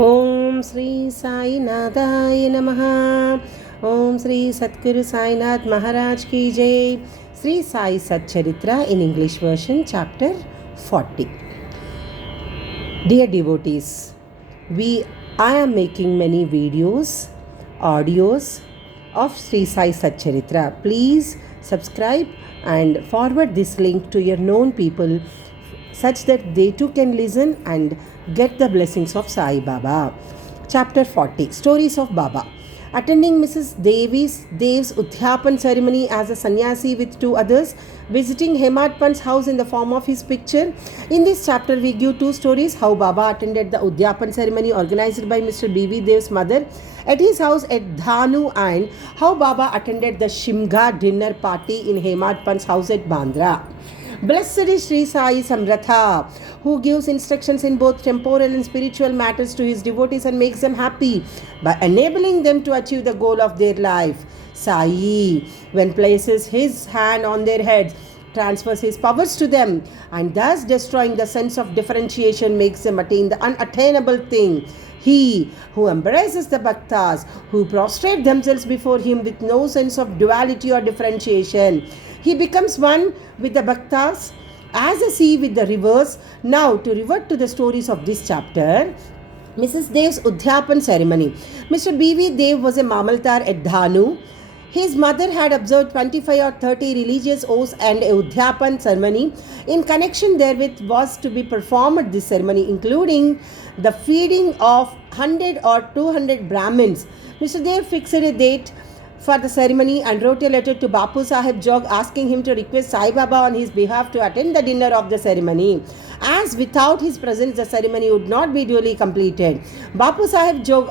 ओम श्री साईनाथाय नमः। ओम श्री सतगुरु साईनाथ महाराज की जय। Shri Sai सच्चरित्रा in English version, chapter 40. Dear devotees, I am making many videos, audios of Sri Sai Satcharitra. Please subscribe and forward this link to your known people such that they too can listen and get the blessings of Sai Baba. Chapter 40, Stories of Baba. Attending Mrs. Dev's Udhyapan ceremony as a sannyasi with two others, visiting Hemad Pant's house in the form of his picture. In this chapter, we give two stories: how Baba attended the Udhyapan ceremony organized by Mr. B.V. Dev's mother at his house at Dhanu, and how Baba attended the Shimga dinner party in Hemad Pant's house at Bandra. Blessed is Sri Sai Samratha, who gives instructions in both temporal and spiritual matters to his devotees and makes them happy by enabling them to achieve the goal of their life. Sai, when places his hand on their heads, transfers his powers to them, and thus destroying the sense of differentiation makes them attain the unattainable thing. He who embraces the bhaktas, who prostrate themselves before him with no sense of duality or differentiation, he becomes one with the bhaktas as a sea with the rivers. Now, to revert to the stories of this chapter, Mrs. Dev's Udhyapan ceremony. Mr. B.V. Dev was a Mamaltar at Dhanu. His mother had observed 25 or 30 religious oaths and a Udhyapan ceremony. In connection therewith was to be performed this ceremony, including the feeding of 100 or 200 Brahmins. Mr. Dev fixed a date for the ceremony and wrote a letter to Bapu Sahib Jog asking him to request Sai Baba on his behalf to attend the dinner of the ceremony, as without his presence the ceremony would not be duly completed. Bapu Sahib Jog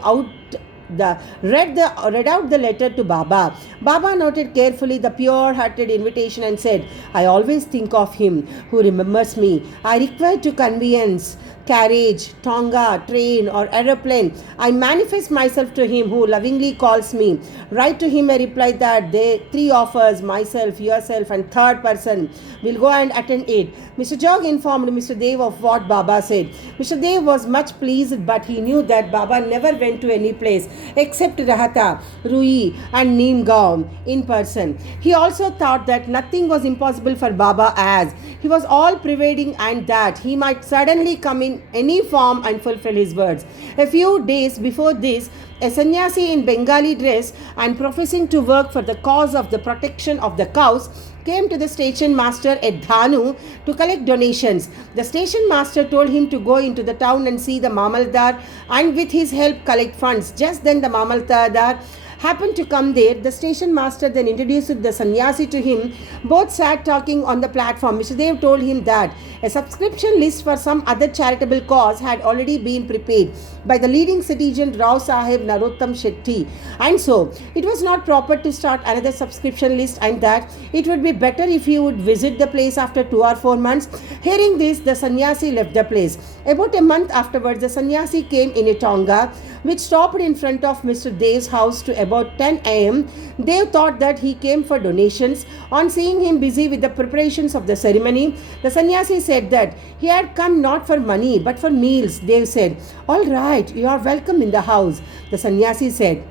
read out the letter to Baba. Baba noted carefully the pure-hearted invitation and said, "I always think of him who remembers me. I require to conveyance, carriage, tonga, train or aeroplane. I manifest myself to him who lovingly calls me. Write to him a reply that they three offers, myself, yourself and third person, will go and attend it." Mr. Jog informed Mr. Dev of what Baba said. Mr. Dev was much pleased, but he knew that Baba never went to any place except Rahata, Rui and Neemgaon in person. He also thought that nothing was impossible for Baba, as he was all-pervading and that he might suddenly come in any form and fulfill his words. A few days before this, a sannyasi in Bengali dress and professing to work for the cause of the protection of the cows came to the station master at Dhanu to collect donations. The station master told him to go into the town and see the Mamaldar and with his help collect funds. Just then the Mamaldar happened to come there. The station master then introduced the sannyasi to him. Both sat talking on the platform. Mr. Dev told him that a subscription list for some other charitable cause had already been prepared by the leading citizen Rao Sahib Narottam Shetty, and so it was not proper to start another subscription list, and that it would be better if he would visit the place after 2 or 4 months. Hearing this, the sannyasi left the place. About a month afterwards, the sannyasi came in a tonga which stopped in front of Mr. Dev's house to about 10 a.m. Dev thought that he came for donations. On seeing him busy with the preparations of the ceremony, the sannyasi said that he had come not for money but for meals. Dev said, "All right, you are welcome in the house." The sannyasi said,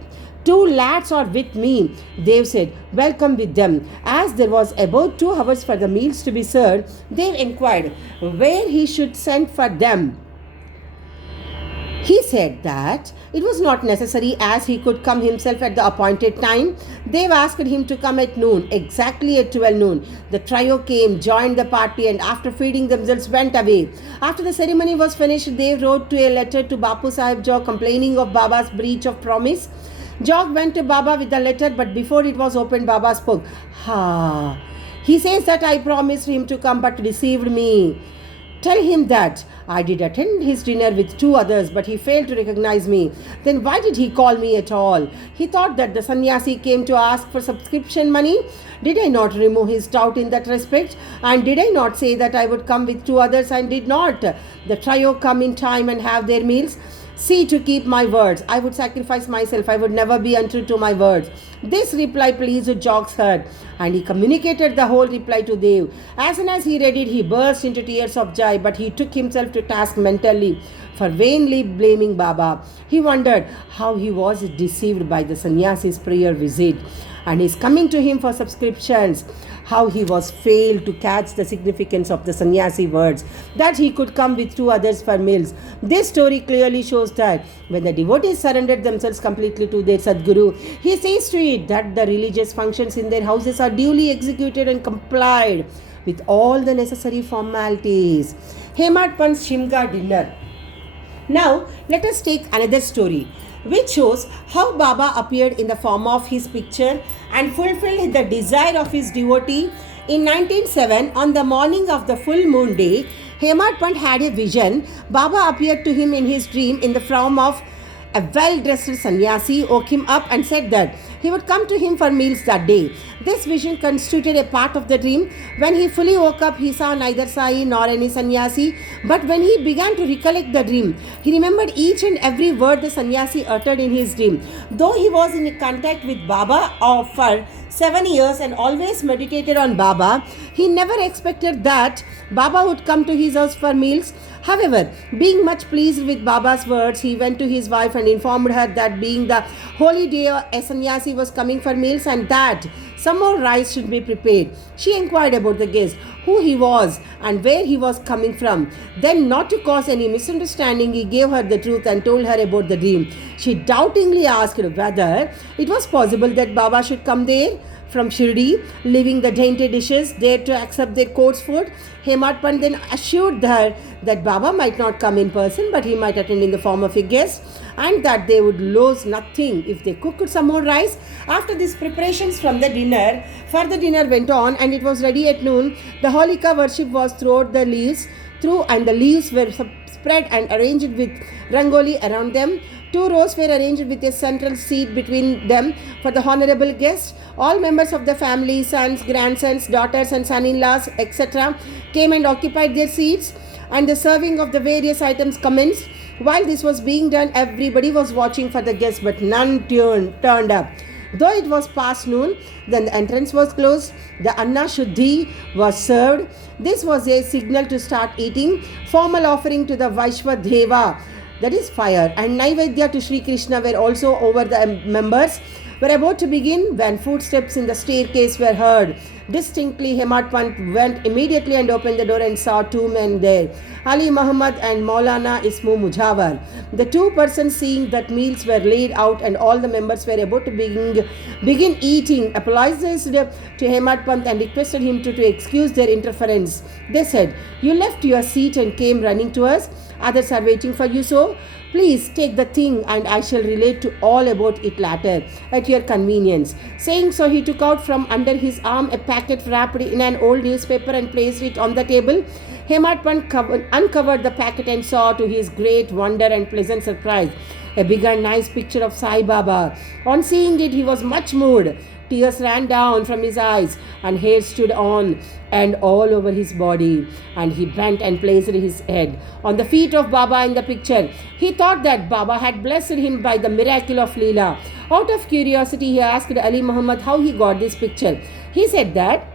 "Two lads are with me." Dev said, "Welcome with them." As there was about 2 hours for the meals to be served, Dev inquired where he should send for them. He said that it was not necessary, as he could come himself at the appointed time. Dev asked him to come at noon, exactly at 12 noon. The trio came, joined the party, and after feeding themselves went away. After the ceremony was finished, Dev wrote to a letter to Bapu Sahib Jog complaining of Baba's breach of promise. Jog went to Baba with the letter, but before it was opened, Baba spoke. He says that I promised him to come but deceived me. Tell him that I did attend his dinner with 2 others, but he failed to recognize me. Then why did he call me at all? He thought that the sannyasi came to ask for subscription money. Did I not remove his doubt in that respect? And did I not say that I would come with 2 others and did not? The trio come in time and have their meals. See to keep my words. I would sacrifice myself. I would never be untrue to my words. This reply pleased Jog's heart, and he communicated the whole reply to Dev. As soon as he read it, he burst into tears of joy, but he took himself to task mentally for vainly blaming Baba. He wondered how he was deceived by the sannyasi's prayer visit and his coming to him for subscriptions, how he was failed to catch the significance of the sannyasi words, that he could come with two others for meals. This story clearly shows that when the devotees surrendered themselves completely to their Sadguru, he sees to it that the religious functions in their houses are duly executed and complied with all the necessary formalities. Hemad Pant's Shimga dinner. Now, let us take another story which shows how Baba appeared in the form of his picture and fulfilled the desire of his devotee. In 1907, on the morning of the full moon day, Hemad Pant had a vision. Baba appeared to him in his dream in the form of a well-dressed sannyasi, woke him up and said that he would come to him for meals that day. This vision constituted a part of the dream. When he fully woke up, he saw neither Sai nor any sannyasi. But when he began to recollect the dream, he remembered each and every word the sannyasi uttered in his dream. Though he was in contact with Baba for 7 years and always meditated on Baba, he never expected that Baba would come to his house for meals. However, being much pleased with Baba's words, he went to his wife and informed her that being the holy day, a sannyasi was coming for meals and that some more rice should be prepared. She inquired about the guest, who he was and where he was coming from. Then, not to cause any misunderstanding, he gave her the truth and told her about the dream. She doubtingly asked whether it was possible that Baba should come there from Shirdi, leaving the dainty dishes there to accept their court's food. Hemad Pant then assured her that Baba might not come in person, but he might attend in the form of a guest, and that they would lose nothing if they cooked some more rice. After these preparations from the dinner, further dinner went on, and it was ready at noon. The Holika worship was throughout the leaves, and the leaves were spread and arranged with rangoli around them. 2 rows were arranged with a central seat between them for the honorable guests. All members of the family, sons, grandsons, daughters and son-in-laws, etc. came and occupied their seats, and the serving of the various items commenced. While this was being done, everybody was watching for the guests, but none turned up. Though it was past noon, then the entrance was closed. The Anna Shuddhi was served. This was a signal to start eating. Formal offering to the Vaishva Deva, that is fire, and Naivedya to Sri Krishna were also over the members. Were about to begin when footsteps in the staircase were heard. Distinctly, Hemad Pant went immediately and opened the door and saw 2 men there, Ali Muhammad and Maulana Ismu Mujawar. The 2 persons, seeing that meals were laid out and all the members were about to begin eating, apologized to Hemad Pant and requested him to excuse their interference. They said, "You left your seat and came running to us. Others are waiting for you, so please take the thing and I shall relate to all about it later at your convenience." Saying so, he took out from under his arm a packet wrapped in an old newspaper and placed it on the table. Hemad Pant uncovered the packet and saw, to his great wonder and pleasant surprise, a big and nice picture of Sai Baba. On seeing it, he was much moved. Tears ran down from his eyes and hair stood on and all over his body, and he bent and placed his head on the feet of Baba in the picture. He thought that Baba had blessed him by the miracle of Leela. Out of curiosity, he asked Ali Muhammad how he got this picture. He said that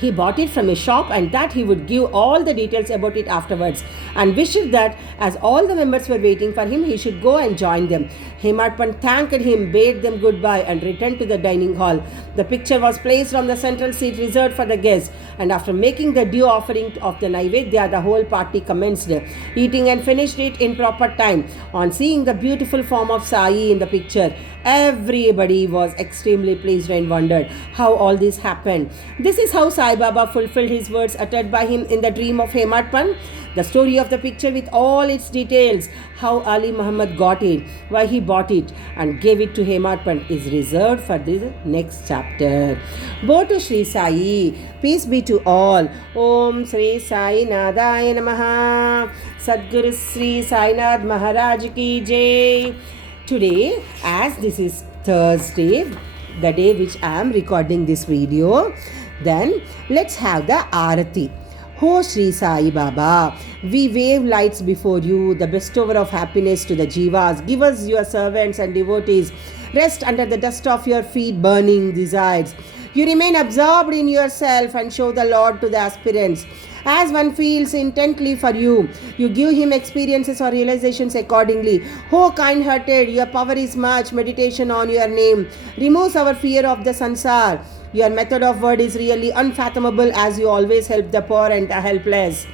he bought it from a shop and that he would give all the details about it afterwards, and wished that as all the members were waiting for him, he should go and join them. Hemad Pant thanked him, bade them goodbye and returned to the dining hall. The picture was placed on the central seat reserved for the guests, and after making the due offering of the Naivedya, the whole party commenced eating and finished it in proper time. On seeing the beautiful form of Sai in the picture, everybody was extremely pleased and wondered how all this happened. This is how Sai Baba fulfilled his words uttered by him in the dream of Hemad Pant. The story of the picture with all its details, how Ali Muhammad got it, why he bought it and gave it to Hemad Pant, is reserved for this next chapter. Bo to Sri Sai, peace be to all. Om Sri Sai Nadaya Namaha. Sadguru Sri Sai Nath Maharaj Ki Jai. Today, as this is Thursday, the day which I am recording this video, then let's have the Aarati. Oh Sri Sai Baba, we wave lights before you, the bestower of happiness to the Jivas. Give us your servants and devotees. Rest under the dust of your feet, burning desires. You remain absorbed in yourself and show the Lord to the aspirants. As one feels intently for you, you give him experiences or realizations accordingly. Oh, kind hearted, your power is much. Meditation on your name removes our fear of the sansar. Your method of word is really unfathomable as you always help the poor and the helpless.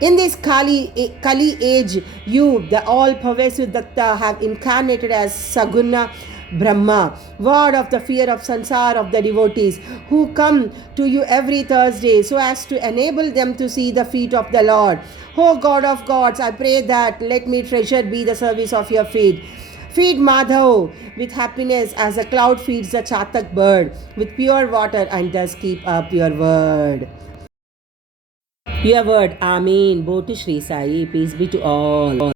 In this Kali age, you, the all-pervasive Datta, have incarnated as Saguna Brahma, ward of the fear of sansar of the devotees, who come to you every Thursday so as to enable them to see the feet of the Lord. O God of gods, I pray that let me treasure be the service of your feet. Feed Madhav with happiness as a cloud feeds the chatak bird with pure water, and thus keep up your word. Your word, Amen. Bo to Sri Sai, peace be to all.